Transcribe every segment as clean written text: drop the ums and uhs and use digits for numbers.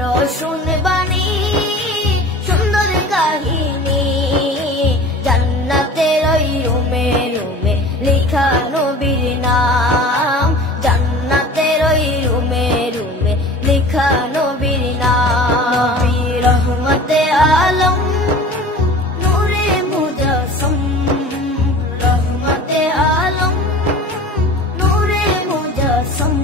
রসুন বাণী সুন্দর কাহিনী জান্নাতের ওই রুমে রুমে লেখা নবীর নাম জান্নাতের ওই রুমে রুমে লেখা নবীর নাম নবী রহমতে আলম নূরে মুজাসসম রহমতে আলম নূরে মুজাসসম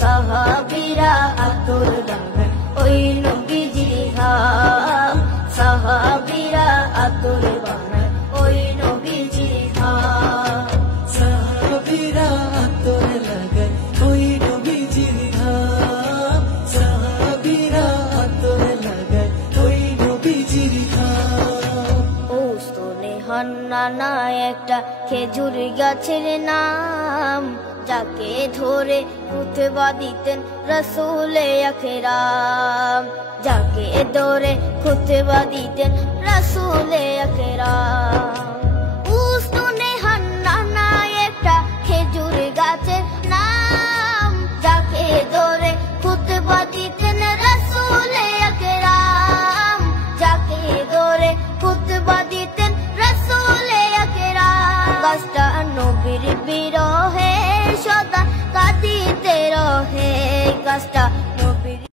সাহাবীরা আতর বানায় ওই নবীজির ঘাম সাহাবীরা আতর বানায় ওই নবীজির ঘাম সাহাবীরা আতর লাগায় ওই নবীজির ঘাম সাহাবীরা আতর লাগায় ওই নবীজির ঘাম ও স্তনে হান্নানা একটা খেজুর গাছের নাম যাকে ধরে খুতবা দিতেন রাসূলে আকরাম যাকে ধরে খুতবা দিতেন রাসূলে আকরাম উস্তনে হান্নানা একটা খেজুর গাছের নাম যাকে ধরে খুতবা দিতেন রাসূলে আকরাম যাকে ধরে খুতবা দিতেন রাসূলে আকরাম গাছটা নবীর বিরহে সদা কাঁদিতে রহে গাছটা